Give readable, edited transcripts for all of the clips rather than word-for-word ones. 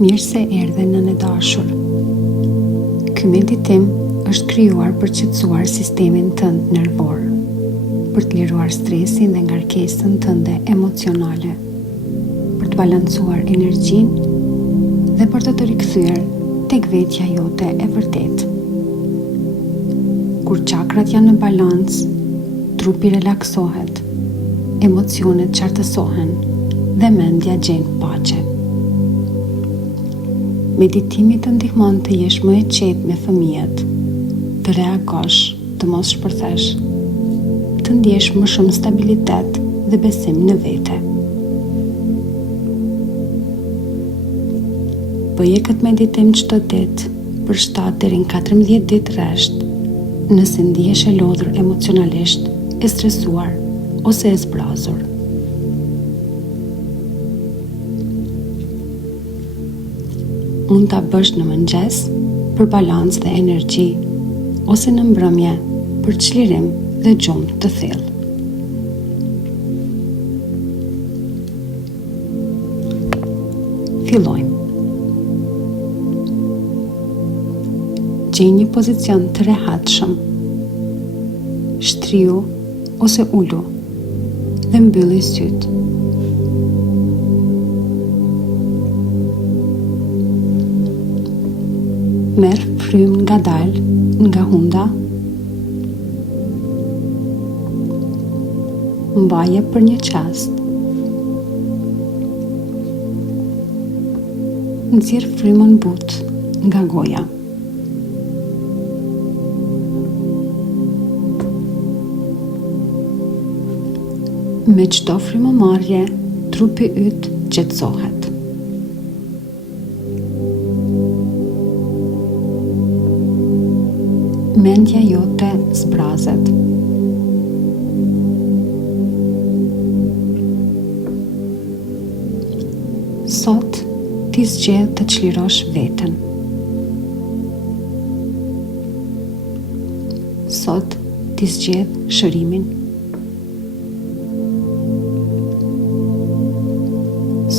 Mirë se erdhe nënë e dashur. Ky meditim është krijuar për të qetësuar sistemin tënd nervor, për të liruar stresin dhe ngarkesën tënde emocionale, për të balancuar energjinë dhe për të rikthyer tek vetja jote e vërtet. Kur çakrat janë në balancë, trupi relaksohet, emocionet qartësohen dhe mendja gjen paqe. Meditimi të ndihmon të jesh më e qetë me fëmijët, të reagosh, të mos shpërthesh, të ndjesh më shumë stabilitet dhe besim në vete. Bëje këtë meditim çdo ditë për 7 deri në 14 ditë rresht, nëse ndihesh e lodhur emocionalisht, e stresuar ose e zbrazur. Mund ta bësh në mëngjes për balancë dhe energji, ose në mbrëmje për çlirim dhe gjumë të thellë. Fillojmë. Gjej një pozicion të rehatshëm. Shtriu ose ulu dhe mbylli sytë. Merr frymë ngadalë nga hunda. Mbaje për një çast. Nxjerr frymën butë nga goja. Me çdo frymëmarrje, trupi yt qetësohet. Mendja jote zbrazet. Sot ti zgjedh të çlirosh veten. Sot ti zgjedh shërimin.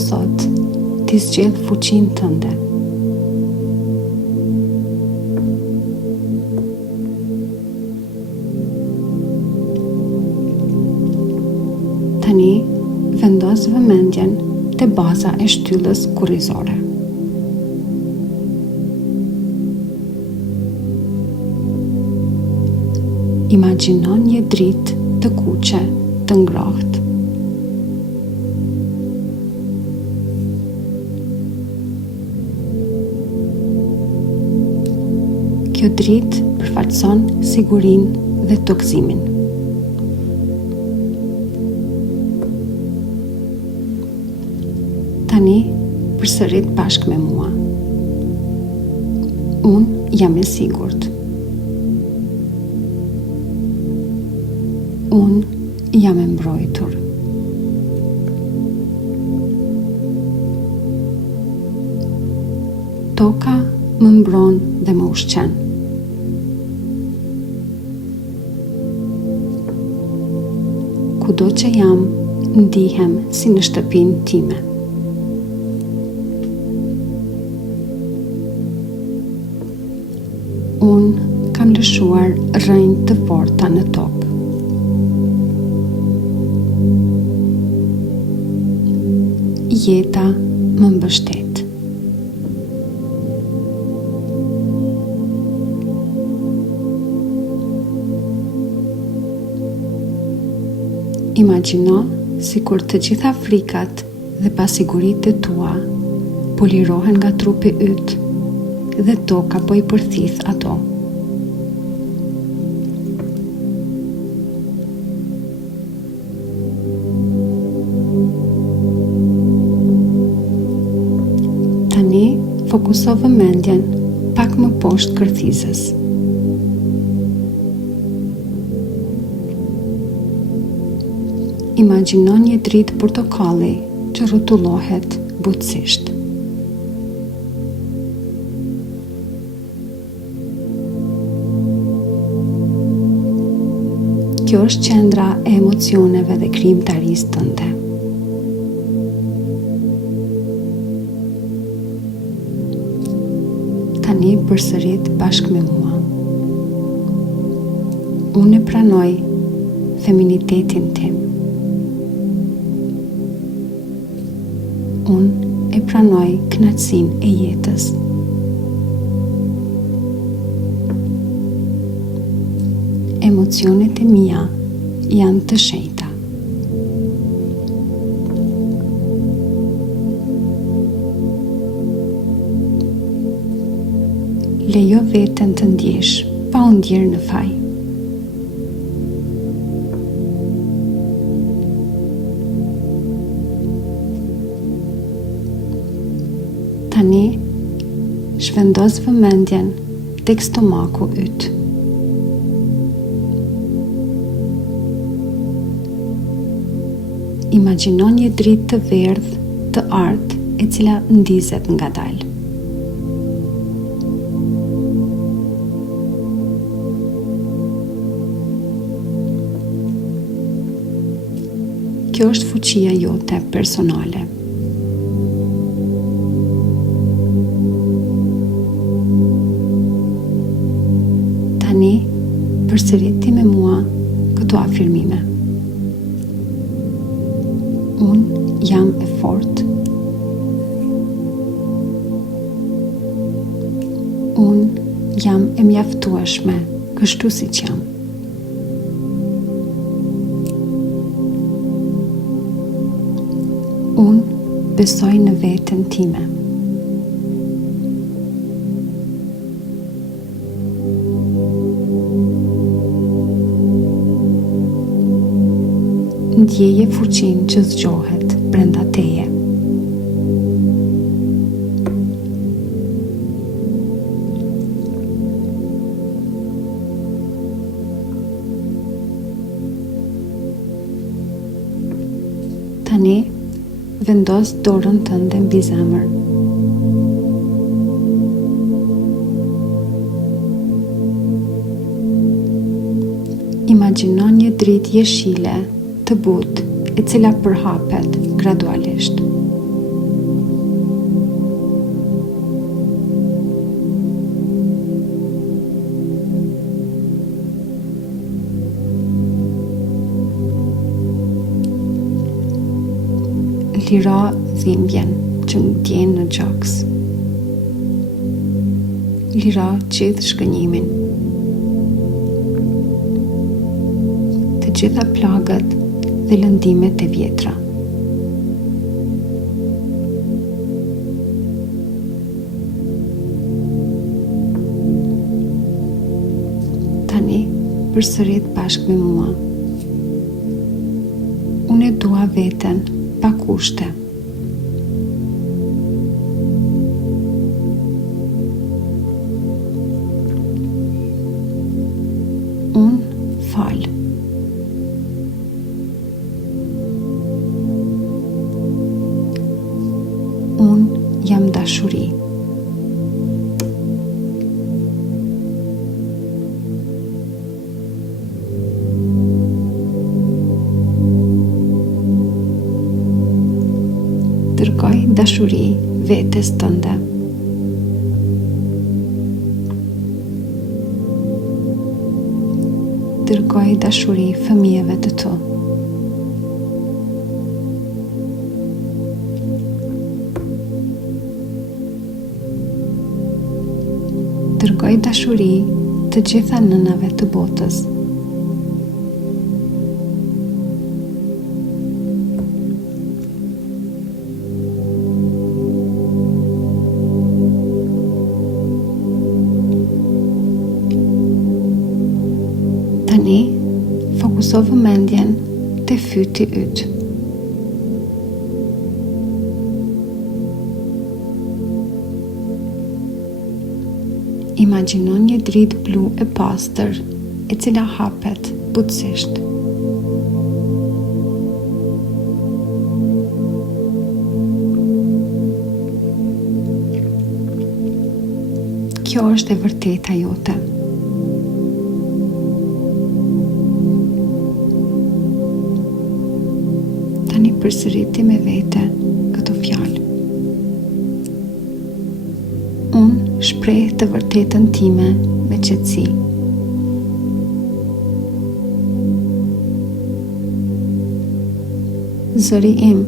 Sot ti zgjedh fuqinë tënde. Tani, vendos vëmendjen te baza e shtyllës kurrizore. Imagjino një dritë të kuqe, të ngrohtë. Kjo dritë përfaqëson sigurinë dhe toksimin. Tani, përsërit bashkë me mua. Unë jam e sigurt. Unë jam e mbrojtur. Toka më mbron dhe më ushqen. Kudo që jam, ndihem si në shtëpinë time. Unë kam lëshuar rrënjë të forta në tokë. Jeta më mbështet. Imagjino sikur të gjitha frikat dhe pasiguritë tua po lirohen nga trupi yt dhe toka po i përthith ato. Tani, fokuso vëmendjen pak më poshtë kërthizës. Imagjino një dritë portokalli që rrotullohet butësisht. Kjo është qendra e emocioneve dhe krijimtarisë tënde. Tani përsërit bashkë me mua. Unë e pranoj feminitetin tim. Unë e pranoj kënaqësinë e jetës. Emocionet e mia janë të shenjta. Lejo veten të ndjesh pa u ndjerë në faj. Tani, shvendos vëmendjen tek stomaku yt. Imagjino një dritë të verdhë, të artë, e cila ndizet ngadalë. Kjo është fuqia jote personale. Tani, përsëriti me mua këto afirmime. Unë jam e fortë. Unë jam e mjaftueshme, kështu siç jam. Unë besoj në veten time. Ndjeje fuqinë që zgjohet brenda teje. Tani, vendos dorën tënde mbi zemër. Imagjino një dritë jeshile të butë, e cila përhapet gradualisht. Liro dhimbjen që ndjen në gjoks. Liro gjithë shkënjimin. Të gjitha plagët dhe lëndimet e vjetra. Tani, përsërit bashkë me mua. Unë e dua veten pa kushte. Unë fal. Unë jam dashuri. Dërgoj dashuri vetes tënde. Dërgoj dashuri fëmijëve të tu. Dërgoj dashuri të gjitha nënave të botës. Tani, fokuso vëmendjen te fyti yt. Imagjino një dritë blu e pastër, e cila hapet butësisht. Kjo është e vërteta jote. Tani përsëriti me vete këto fjalë. Unë Shpreh të vërtetën time me qetësi. Zëri im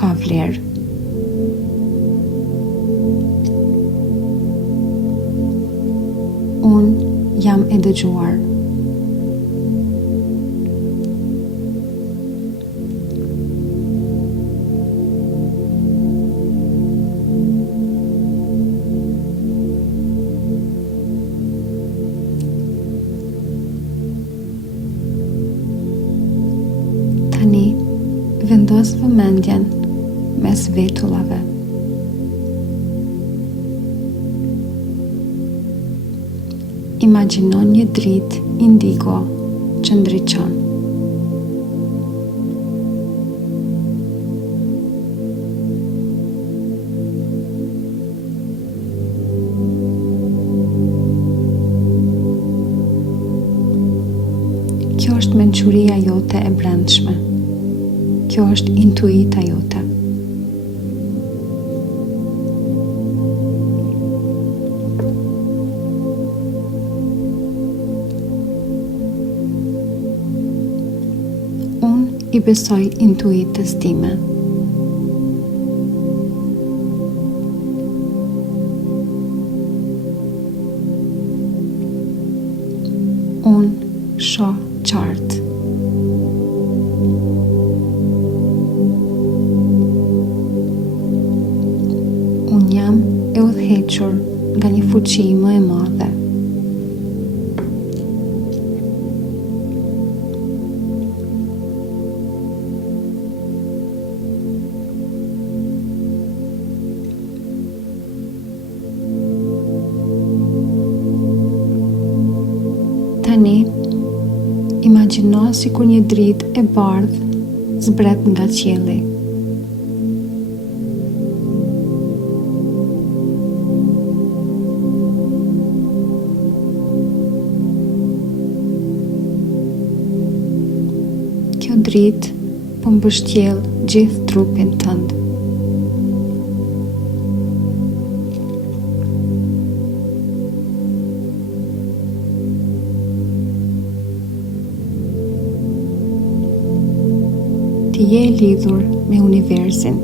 ka vlerë. Unë jam e dëgjuar. Tani, vendos vëmendjen mes vetullave. Imagjinon një dritë indigo që ndriçon. Kjo është mençuria jote e brendshme. Kjo është intuita jote. Unë i besoj intuitës time. Unë shoh qartë. Unë jam e udhëhequr nga një fuqi më e madhe. Tani, imagjino sikur një dritë e bardhë zbret nga qielli. Kjo dritë po mbështjell gjithë trupin tënd. Ti je lidhur me universin.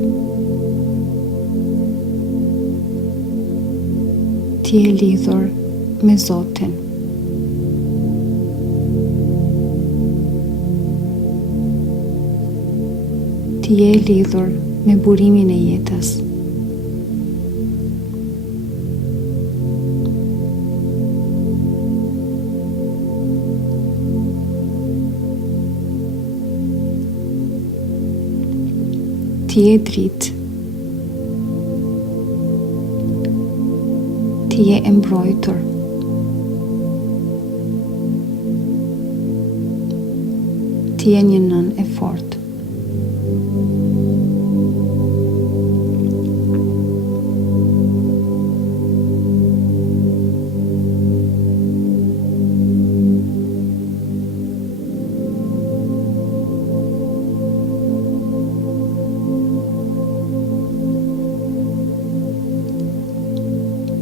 Ti je lidhur me Zotin. Ti je lidhur me burimin e jetës. Ti je dritë. Ti je e mbrojtur. Ti je një nën e fortë.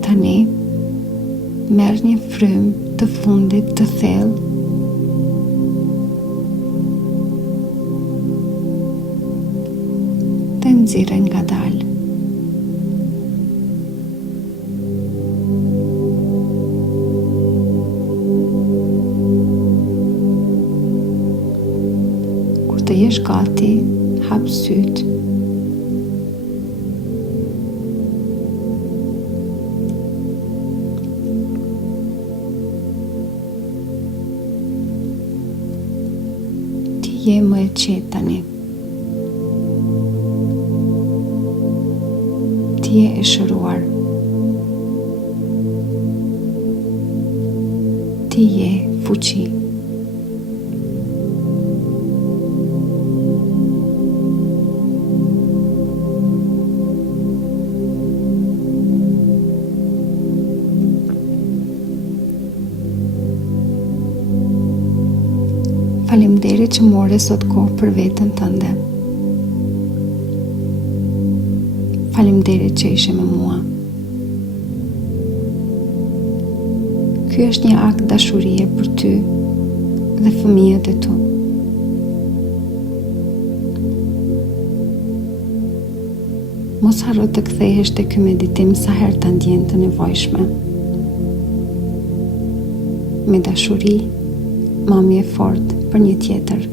Tani, merr një frymë të fundit të thellë dhe nxirre ngadalë. Kur të jesh gati, hap sytë. Je më e qetë tani. Ti je e shëruar. Ti je fuqi. Faleminderit që more sot kohë për veten tënde. Faleminderit që ishe me mua. Ky është një akt dashurie për ty dhe fëmijët e tu. Mos harro të kthehesh te ky meditim sa herë ta ndjen të nevojshme. Me dashuri, mami e fort për një tjetër.